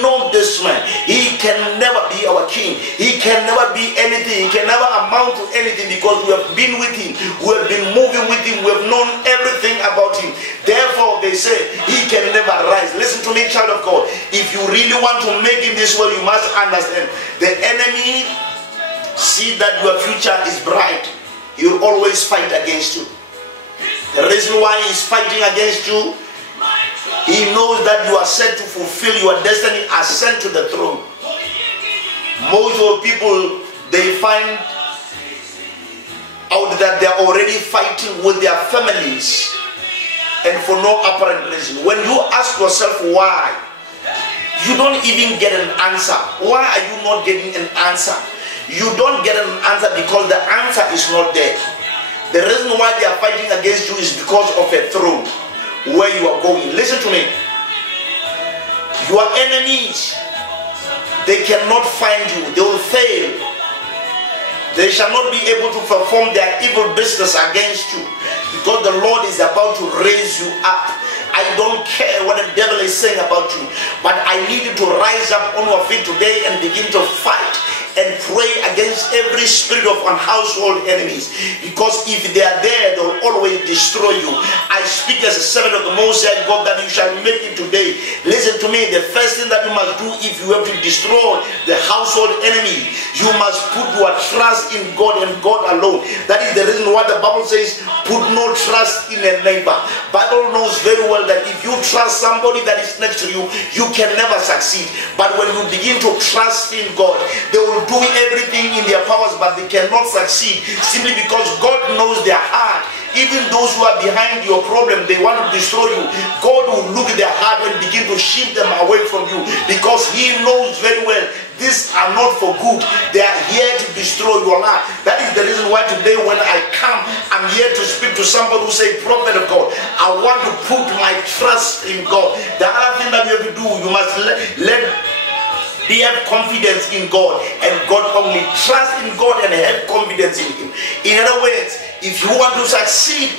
know this man. He can never be our king. He can never be anything. He can never amount to anything because we have been with him. We have been moving with him. We have known everything about him. Therefore, they say he can never rise. Listen to me, child of God. If you really want to make it this way, you must understand the enemy see that your future is bright. He will always fight against you. The reason why he is fighting against you, he knows that you are set to fulfill your destiny as sent to the throne. Most of people, they find out that they are already fighting with their families and for no apparent reason. When you ask yourself why, you don't even get an answer. Why are you not getting an answer? You don't get an answer because the answer is not there. The reason why they are fighting against you is because of a throne where you are going. Listen to me. Your enemies, they cannot find you. They will fail. They shall not be able to perform their evil business against you because the Lord is about to raise you up. I don't care what the devil is saying about you, but I need you to rise up on your feet today and begin to fight and pray against every spirit of unhousehold enemies, because if they are there, they will always destroy you. I speak as a servant of the Most High God that you shall make it today. Listen to me. The first thing that you must do if you have to destroy the household enemy, you must put your trust in God and God alone. That is the reason why the Bible says, put no trust in a neighbor. Bible knows very well that if you trust somebody that is next to you, you can never succeed. But when you begin to trust in God, they will do everything in their powers, but they cannot succeed simply because God knows their heart. Even those who are behind your problem, they want to destroy you. God will look at their heart and begin to shift them away from you because he knows very well these are not for good. They are here to destroy your life. That is the reason why today when I come, I'm here to speak to somebody who say, prophet of God, I want to put my trust in God. The other thing that you have to do, you must have confidence in God and God only. Trust in God and have confidence in him. In other words, if you want to succeed,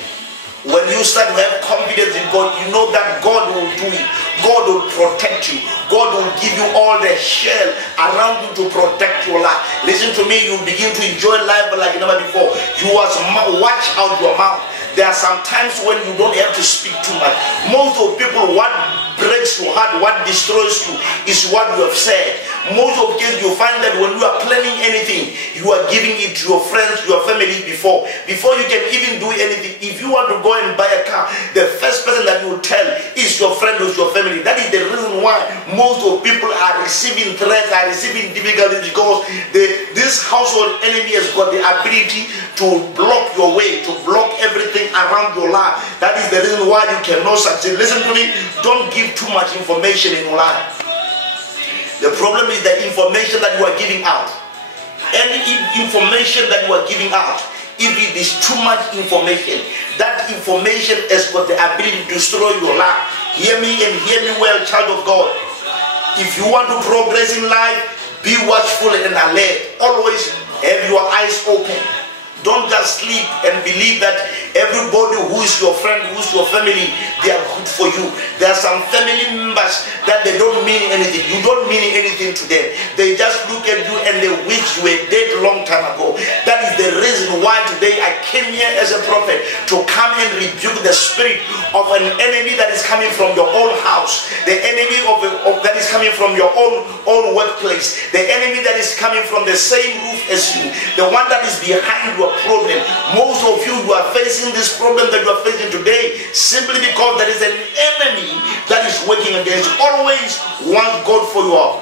when you start to have confidence in God, you know that God will do it. God will protect you. God will give you all the shell around you to protect your life. Listen to me, you begin to enjoy life like never before. You must watch out your mouth. There are some times when you don't have to speak too much. Most of people, what breaks your heart, what destroys you, is what you have said. Most of the cases, you find that when you are planning anything, you are giving it to your friends, your family before you can even do anything. If you want to go and buy a car, the first person that you will tell is your friend or your family. That is the reason why most of people are receiving threats, are receiving difficulties, because this household enemy has got the ability to block your way, to block everything around your life. That is the reason why you cannot succeed. Listen to me, don't give too much information in your life. The problem is the information that you are giving out. Any information that you are giving out, if it is too much information, that information has got the ability to destroy your life. Hear me and hear me well, child of God. If you want to progress in life, be watchful and alert. Always have your eyes open. Don't just sleep and believe that everybody who is your friend, who is your family, they are good for you. There are some family members that they don't mean anything. You don't mean anything to them. They just look at you and they wish you were dead long time ago. That is the reason why today I came here as a prophet to come and rebuke the spirit of an enemy that is coming from your own house, the enemy that is coming from your own workplace, the enemy that is coming from the same roof as you, the one that is behind your problem. Most of you are facing this problem that you are facing today simply because there is an enemy that is working against you. Always want God for your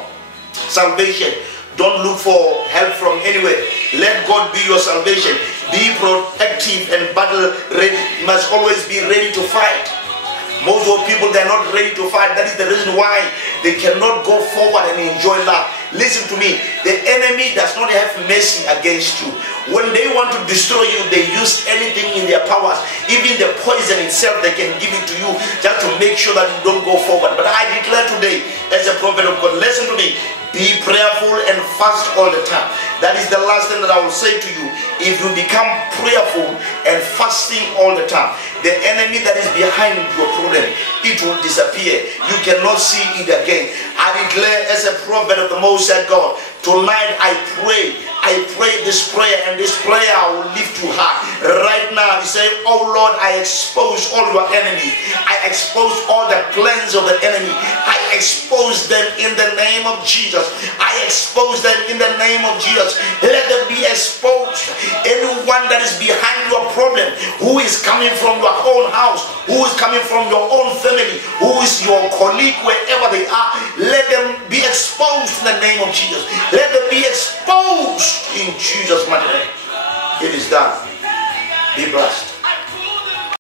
salvation. Don't look for help from anywhere. Let God be your salvation. Be proactive and battle ready. You must always be ready to fight. Most of people, they are not ready to fight. That is the reason why they cannot go forward and enjoy life. Listen to me. The enemy does not have mercy against you. When they want to destroy you, they use anything in their powers. Even the poison itself, they can give it to you just to make sure that you don't go forward. But I declare today, as a prophet of God, listen to me. Be prayerful and fast all the time. That is the last thing that I will say to you. If you become prayerful and fasting all the time, the enemy that is behind your problem, it will disappear. You cannot see it again. I declare as a prophet of the Most High God, tonight I pray this prayer, and this prayer I will lift to heart. Right now, you say, oh Lord, I expose all your enemies. I expose all the plans of the enemy. I expose them in the name of Jesus. I expose them in the name of Jesus. Let them be exposed. Anyone that is behind your problem, who is coming from your own house, who is coming from your own family, who is your colleague, wherever they are, let them be exposed in the name of Jesus. Let them be exposed in Jesus' mighty name. It is done. Be blessed.